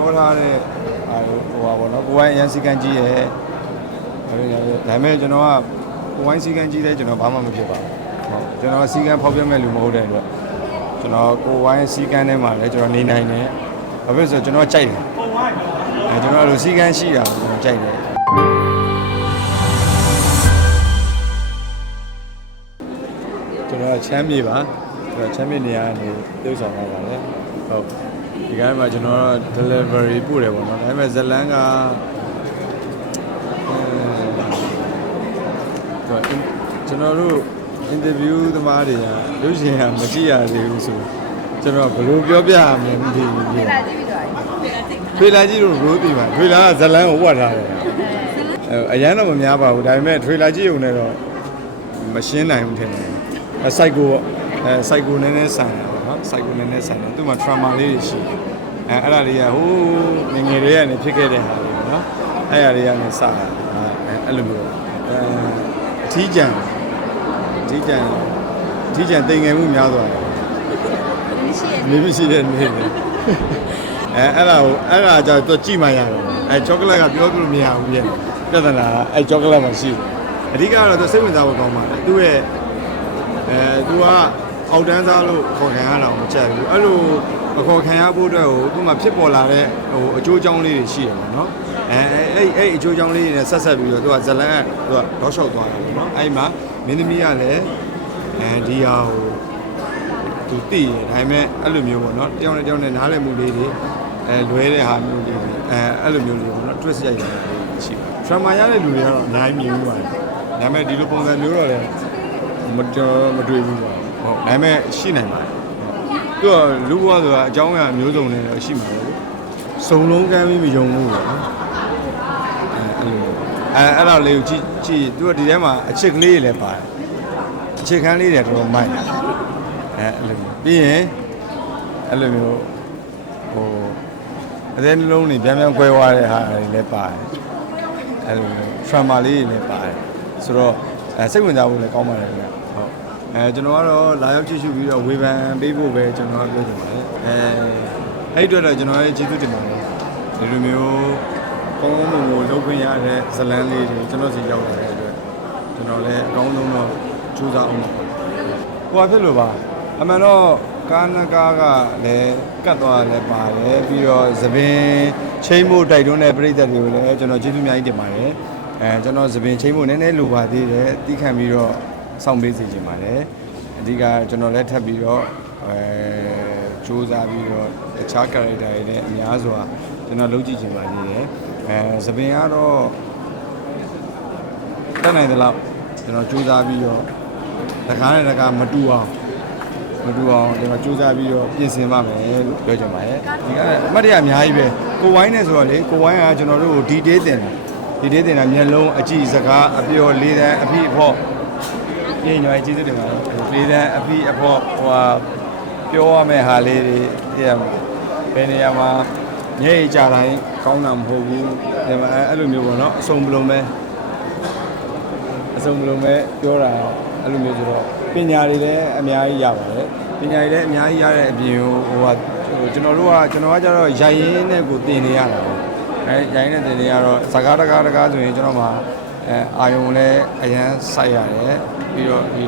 ပြောထားတဲ့ဟာဟိုဟာပေါ့နော်ကိုဝိုင်းအရန်စီကံကြီးရဲ့ဒါပေမဲ့ဒါပေမဲ့ကျွန်တော်ကကိုဝိုင်းစီကံကြီးတဲ့ကျွန်တော်ဘာမှမဖြစ်ပါဘူးဟုတ်ကျွန်တော်စီကံဖောက်ပြမဲ့လူမဟုတ်တဲ့အတွက်ကျွန်တော်ကိုဝိုင်းစီကံထဲမှာလည်းကျွန်တော်နေနိုင်တယ်ဘာဖြစ်လို့လဲဆိုတော့ကျွန်တော်ကြိုက်တယ်အဲကျွန်တော်အဲ့လိုစီကံရှိတာကိုကျွန်တော်ကြိုက်တယ်ကျွန်တော်ကချမ်းမြေပါကျွန်တော်ချမ်းမြေနေရာကနေပြုတ်ဆောင်လာပါတယ်ဟုတ် ဒီကနေ့မှာကျွန်တော်က delivery ပို့တယ်ပေါ့နော်ဒါပေမဲ့ဇလန်းကအဲကျွန်တော်တို့ interview သမားတွေကရုပ်ရှင်ကမကြည့်ရသေးဘူးဆိုကျွန်တော်ဘယ်လိုပြောပြရမလဲမသိဘူးပြလာကြည့်ပြီးတော့ထွေလာကြီးတို့ရိုးတည်ပါထွေလာကဇလန်းကိုဝတ်ထားတယ်အဲအရန်တော့မများပါဘူးဒါပေမဲ့ထွေလာကြီးုံနဲ့တော့မရှင်းနိုင်ဘူးထင်တယ်အဲစိုက်ကိုအဲစိုက်ကိုနည်းနည်းဆန်တယ်ပေါ့နော်စိုက်ကိုနည်းနည်းဆန်တယ်သူ့မှာ trauma လေးတွေရှိတယ် အဲအဲ့ဒါလေးကဟိုးငယ်ငယ်လေးကနေဖြစ်ခဲ့တဲ့ဟာတွေပေါ့နော်အဲ့အရာတွေကနေစတာအဲအဲ့လိုမျိုးအဲအထီးကြံအထီးကြံအထီးကြံတိမ်ငယ်မှုများသွားတယ်မရှိရဲ့မေးမရှိတဲ့နေတယ်အဲအဲ့ဒါကိုအဲ့ဒါကြောင့်သူကြည့်မှရတယ်အဲချောကလက်ကပြောလို့မရဘူးပြည့်ပြဿနာကအဲချောကလက်မှာရှိတယ်အဓိကတော့သူစိတ်ဝင်စားဖို့ကောင်းပါတယ်သူ့ရဲ့အဲသူကအောက်တန်းစားလို့ခေါ်ခံရတာမချက်ဘူးအဲ့လို အခေါ်ခံရဖို့အတွက်ဟိုသူ့မှာဖြစ်ပေါ်လာတဲ့ဟိုအကျိုးအကြောင်းလေးတွေရှိတယ်ပေါ့နော်အဲအဲ့အဲ့အကျိုးအကြောင်းလေးတွေနဲ့ဆက်ဆက်ပြီးတော့သူကဇလန်ကသူကတော့လျှောက်သွားတယ်ပေါ့နော်အဲ့မှာမင်းသမီးကလည်းအဲဒီဟာဟိုသူတည်ရဒါပေမဲ့အဲ့လိုမျိုးပေါ့နော်တယောက်နဲ့တယောက်နဲ့နားလည်မှုလေးတွေအဲလွဲတဲ့ဟာမျိုးတွေအဲအဲ့လိုမျိုးလေးပေါ့နော် twist ရိုက်ရတာလေးရှိတယ် trauma ရတဲ့လူတွေကတော့အနိုင်မြင်ဘူးပါတယ်ဒါပေမဲ့ဒီလိုပုံစံမျိုးတော့လည်းမတော်မတွေ့ဘူးပေါ့ဟုတ်ဒါပေမဲ့ရှိနိုင်ပါတယ် သူကလူဘဝဆိုတာအကြောင်းအရာမျိုးစုံနဲ့တော့ရှိမှာပဲစုံလုံးကမ်းပြီးမယုံဘူးပေါ့နော်အဲအဲ့လိုအဲအဲ့တော့လေးကိုကြည့်ကြည့်သူကဒီထဲမှာအချစ်ကလေးတွေလည်းပါတယ်အချစ်ခန်းလေးတွေတော်တော်မိုက်တာအဲအဲ့လိုမျိုးပြီးရင်အဲ့လိုမျိုးဟိုအသေးနှလုံးတွေပြန်ပြန်ကွဲသွားတဲ့ဟာတွေလည်းပါတယ်အဲ့လိုမျိုး trauma လေးတွေလည်းပါတယ်ဆိုတော့အဲစိတ်ဝင်စားဖို့လည်းကောင်းပါတယ်ဗျဟုတ် အဲကျွန်တော်ကတော့လာရောက်ကြည့်ရှုပြီးတော့ဝေဖန်ပေးဖို့ပဲကျွန်တော်ပြောချင်ပါတယ်အဲအဲ့ဒီအတွက်တော့ကျွန်တော်ရဲ့ကျေးဇူးတင်ပါတယ်ဒီလိုမျိုးကောင်းကောင်းမွန်မွန်လုပ်ခွင့်ရတဲ့ဇလန်းလေးတွေကျွန်တော်စီရောက်လာတဲ့အတွက်ကျွန်တော်လည်းအကောင်းဆုံးတော့ကြိုးစားအောင်ပါဟိုဘာဖြစ်လို့ပါအမှန်တော့ကာနကားကလည်းကတ်သွားလည်းပါတယ်ပြီးတော့သပင်ချိန်မှုတိုက်တွန်းတဲ့ပြည်သက်တွေကိုလည်းကျွန်တော်ကျေးဇူးအများကြီးတင်ပါတယ်အဲကျွန်တော်သပင်ချိန်မှုနည်းနည်းလိုပါသေးတယ်တီးခံပြီးတော့ စောင့်ပေးစီခြင်းပါတယ်အဓိကကျွန်တော်လည်းထပ်ပြီးတော့အဲစူးစမ်းပြီးတော့တခြား character တွေလည်းအများစွာကျွန်တော်လုပ်ကြည့်ခြင်းပါနေတယ်အဲသပင်ကတော့တက်နိုင်သလောက်ကျွန်တော်စူးစမ်းပြီးတော့တခါနဲ့တခါမတူအောင်မတူအောင်ကျွန်တော်စူးစမ်းပြီးတော့ပြင်ဆင်ပါမယ်လို့ပြောချင်ပါတယ်ဒီကအမှတ်တရအများကြီးပဲကိုဝိုင်းနေဆိုတော့လေကိုဝိုင်းကကျွန်တော်တို့ကိုဒီတေးတင်တယ်ဒီတေးတင်တာမျက်လုံးအကြည့်စကားအပြော်လေးတန်းအဖိအဖို့ ညင်ညွှန်ကျေးဇူးတင်ပါတယ်လေးတန်းအဖိအဖို့ဟိုဟာပြောရမယ့်ဟာလေးတွေသိရမှာဘယ်နေရာမှာညဲ့ကြတိုင်းကောင်းတာမဟုတ်ဘူးဒီမှာအဲ့လိုမျိုးပေါ့နော်အစုံပလုံးပဲအစုံမလုံးပဲပြောတာအဲ့လိုမျိုးဆိုတော့ပညာတွေလည်းအများကြီးရပါတယ်ပညာတွေလည်းအများကြီးရတဲ့အပြင်ဟိုဟိုကဟိုကျွန်တော်တို့ကကျွန်တော်ကကျတော့ရိုင်ရင်းနဲ့ကိုတင်နေရတာပေါ့အဲရိုင်ရင်းနဲ့တင်နေရတော့စကားတကားတကားဆိုရင်ကျွန်တော်မှ အဲအာယုံလည်းအရန်စိုက်ရတယ်ပြီးတော့ဒီ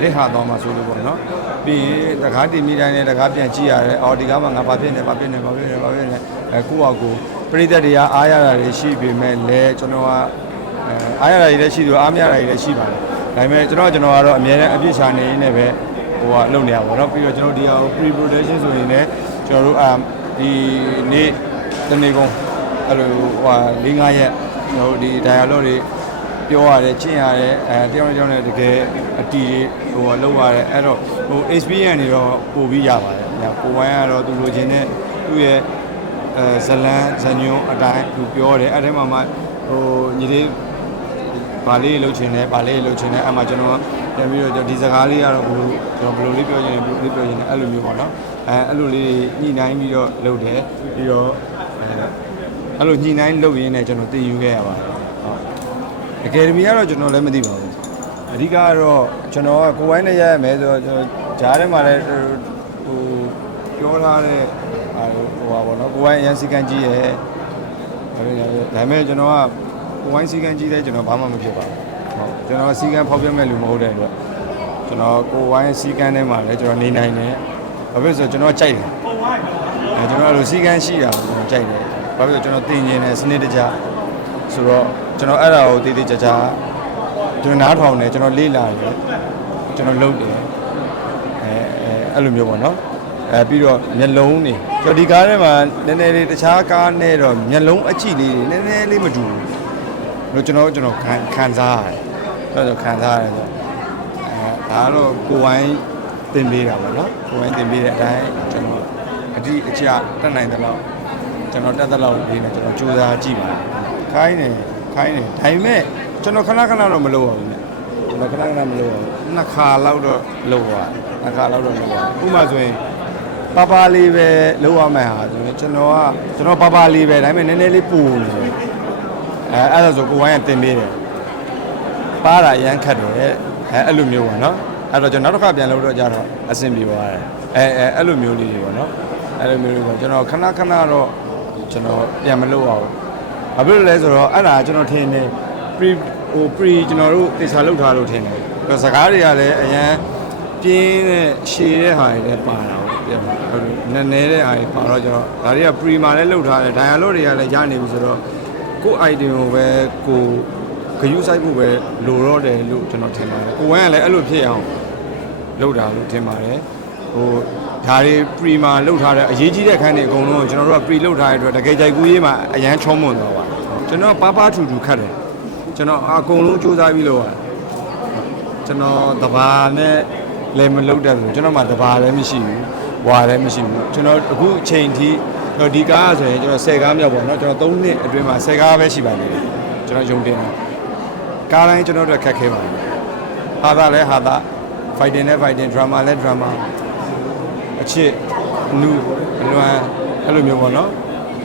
လက်ဟာတော့မှဆိုလို့ပေါ့နော်ပြီးရင်တကားတင်မိတိုင်းနဲ့တကားပြန်ကြည့်ရတယ်အော်ဒီကားမှာငါဘာဖြစ်နေဘာဖြစ်နေဘာဖြစ်နေဘာဖြစ်နေအဲကိုယ့်အကူပရိသတ်တွေကအားရတာတွေရှိပေမဲ့လည်းကျွန်တော်ကအဲအားရတာတွေလည်းရှိတယ်အားမရတာတွေလည်းရှိပါတယ်ဒါပေမဲ့ကျွန်တော်ကျွန်တော်ကတော့အများနဲ့အပြစ်ရှာနေရင်းနဲ့ပဲဟိုကလုပ်နေရပါတော့ပြီးတော့ကျွန်တော်ဒီဟာကို pre production ဆိုရင်လည်းကျွန်တော်တို့အာဒီနေ့တနေ့ကုန်အဲ့လိုဟိုဟာ၄၅ရက်ကျွန်တော်တို့ဒီ dialogue တွေ ပြောရတယ်ကျင့်ရတယ်အဲတယောက်နဲ့တယောက်နဲ့တကယ်အတီတွေဟိုလောက်ရတယ်အဲ့တော့ဟို experience တွေတော့ပို့ပြီးရပါတယ်။ညာကိုဝိုင်းကတော့သူလိုချင်တဲ့သူ့ရဲ့အဲဇလန်းဇညွန်းအတိုင်းသူပြောတယ်အဲ့ဒီမှာမှဟိုညီလေးဘာလေးလှုပ်ချင်တယ်ဘာလေးလှုပ်ချင်တယ်အဲ့မှာကျွန်တော်ပြန်ပြီးတော့ဒီစကားလေးကတော့ဘယ်လိုကျွန်တော်ဘယ်လိုလေးပြောချင်တယ်ဘယ်လိုလေးပြောချင်တယ်အဲ့လိုမျိုးပေါ့နော်အဲအဲ့လိုလေးညှိနှိုင်းပြီးတော့လုပ်တယ်ပြီးတော့အဲအဲ့လိုညှိနှိုင်းလုပ်ရင်းနဲ့ကျွန်တော်သိယူခဲ့ရပါတယ်ဟုတ် အကယ်ဒမီကတော့ကျွန်တော်လည်းမသိပါဘူးအဓိကကတော့ကျွန်တော်ကကိုယ်ဝိုင်းနဲ့ရရမယ်ဆိုတော့ကျွန်တော်ဂျားထဲမှာလည်းဟိုပြောထားတဲ့အာဟိုပါဘောနော်ကိုဝိုင်းအရင်စီကံကြီးရဲ့ဒါပေမဲ့ဒါပေမဲ့ကျွန်တော်ကကိုဝိုင်းစီကံကြီးတဲ့ကျွန်တော်ဘာမှမဖြစ်ပါဘူးဟုတ်ကျွန်တော်စီကံဖောက်ပြမဲ့လူမဟုတ်တဲ့အတွက်ကျွန်တော်ကိုဝိုင်းစီကံထဲမှာလည်းကျွန်တော်နေနိုင်တယ်ဘာဖြစ်လို့ဆိုကျွန်တော်ကြိုက်တယ်အဲကျွန်တော်အဲ့လိုစီကံရှိတာကိုကျွန်တော်ကြိုက်တယ်ဘာဖြစ်လို့ကျွန်တော်သိနေတယ်စနစ်တကျ ဆိုတော့ကျွန်တော်အဲ့ဒါကိုတည်တည်ကြကြကျွန်တော်နားထောင်တယ်ကျွန်တော်လေ့လာတယ်ကျွန်တော်လုပ်တယ်အဲအဲအဲ့လိုမျိုးပေါ့နော်အဲပြီးတော့မျက်လုံးနေကျွန်တော်ဒီကားထဲမှာနည်းနည်းလေးတခြားကားနဲ့တော့မျက်လုံးအကြည့်လေးတွေနည်းနည်းလေးမတူဘူးလို့ကျွန်တော်ကျွန်တော်ခံခံစားရတယ်အဲ့တော့ခံစားရတယ်ဆိုအဲဒါကတော့ကိုဝိုင်းတင်ပေးတာပေါ့နော်ကိုဝိုင်းတင်ပေးတဲ့အတိုင်းကျွန်တော်အတိအကျတက်နိုင်တဲ့လောက်ကျွန်တော်တက်တဲ့လောက်လေးနဲ့ကျွန်တော်စူးစမ်းကြည့်ပါတယ် ခိုင်းနေခိုင်းနေဒါပေမဲ့ကျွန်တော်ခဏခဏတော့မလုပ်ပါဘူးねကျွန်တော်ခဏခဏမလုပ်အောင်နှစ်ခါလောက်တော့လုပ်သွားနှစ်ခါလောက်တော့လုပ်သွားဥပမာဆိုရင်ပပလေးပဲလုပ်ရမယ်ဟာဆိုရင်ကျွန်တော်ကကျွန်တော်ပပလေးပဲဒါပေမဲ့နည်းနည်းလေးပူနေတယ်အဲအဲ့ဒါဆိုကိုဝိုင်းကတင်ပေးတယ်ပါတာရမ်းခတ်တယ်အဲအဲ့လိုမျိုးပေါ့နော်အဲ့တော့ကျွန်တော်နောက်တစ်ခါပြန်လုပ်တော့ကြတော့အဆင်ပြေသွားတယ်အဲအဲအဲ့လိုမျိုးလေးတွေပေါ့နော်အဲ့လိုမျိုးလေးပေါ့ကျွန်တော်ခဏခဏတော့ကျွန်တော်ပြန်မလုပ်အောင် ဘာဖြစ်လို့လဲဆိုတော့အဲ့ဒါကျွန်တော်ထင်တယ် pre ဟို pre ကျွန်တော်တို့တေချာလောက်ထားလို့ထင်တယ်ပြီးတော့စကားတွေကလည်းအရန်ပြင်းတဲ့ရှည်တဲ့ဟာတွေလည်းပါတာပေါ့ပြဟုတ်လို့နည်းနည်းတဲ့ဟာတွေပါတော့ကျွန်တော်ဒါတွေက pre မှာလည်းလောက်ထားတယ် dialogue တွေကလည်းရနေပြီဆိုတော့ကိုယ့် idea ကိုပဲကိုဂယုစိုက်ဖို့ပဲလိုတော့တယ်လို့ကျွန်တော်ထင်ပါတယ်ကိုဝမ်းကလည်းအဲ့လိုဖြစ်အောင်လုပ်တာလို့ထင်ပါတယ် ဟိုဒါတွေ pre မှာလောက်ထားတဲ့အရေးကြီးတဲ့ခန်းတွေအကုန်လုံးကိုကျွန်တော်တို့က pre လောက်ထားတဲ့အတွက်တကယ်ကြိုက်ကူးရေးမှာအရန်ချုံးမွန်သွားပါတယ်ကျွန်တော်ပါပါထူထူခတ်တယ်ကျွန်တော်အကုန်လုံးစူးစမ်းပြီးလို့ရတယ်ကျွန်တော်တဘာနဲ့လည်းမလုပ်တတ်ဘူးကျွန်တော်မှတဘာလည်းမရှိဘူးဝါလည်းမရှိဘူးကျွန်တော်အခုအချိန်ထိတော့ဒီကားဆိုရင်ကျွန်တော်10ကားမြောက်ပေါ့နော်ကျွန်တော်3နှစ်အတွင်းမှာ10ကားပဲရှိပါသေးတယ်ကျွန်တော်ယုံတင်တယ်ကားတိုင်းကျွန်တော်တို့ခက်ခဲပါတယ်ဟာသာလည်းဟာသာ fighting နဲ့ fighting drama လည်း drama အချစ်နူအလွမ်းအဲ့လိုမျိုးပေါ့နော်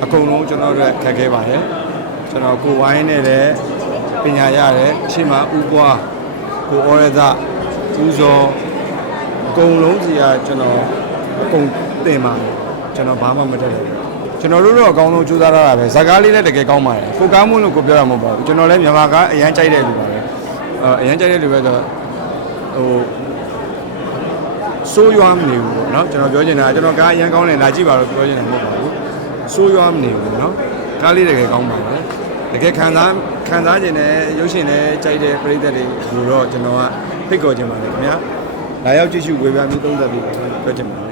အကုန်လုံးကျွန်တော်တို့ခက်ခဲပါတယ်ကျွန်တော်ကိုဝိုင်းနဲ့လည်းပညာရတယ်အရှိမဥပွားကိုဩရဒဦးဇော်အကုန်လုံးစီကကျွန်တော်အကုန်တင်ပါတယ်ကျွန်တော်ဘာမှမတက်ဘူးကျွန်တော်တို့တော့အကောင်းဆုံးကြိုးစားရတာပဲဇာကားလေးလည်းတကယ်ကောင်းပါတယ်ကိုကောင်းမှုလို့ကိုပြောတာမဟုတ်ပါဘူးကျွန်တော်လည်းမြန်မာကားအရန်ကြိုက်တဲ့လူပါပဲအဲအရန်ကြိုက်တဲ့လူပဲဆိုတော့ဟို ဆိုးရွားမနေဘူးပေါ့နော်ကျွန်တော်ပြောချင်တာကကျွန်တော်ကားအရန်ကောင်းတယ်လာကြည့်ပါလို့ပြောချင်တာမဟုတ်ပါဘူးဆိုးရွားမနေဘူးနော်ကားလေးတကယ်ကောင်းပါတယ်တကယ်ခံစားခံစားခြင်းနဲ့ရုပ်ရှင်နဲ့ကြိုက်တဲ့ပရိသတ်တွေကိုတော့ကျွန်တော်ကဖိတ်ခေါ်ခြင်းပါတယ်ခင်ဗျာ။လာရောက်ကြည့်ရှုဝေဖန်ပြီးသုံးသပ်ပြီးပြောချင်ပါ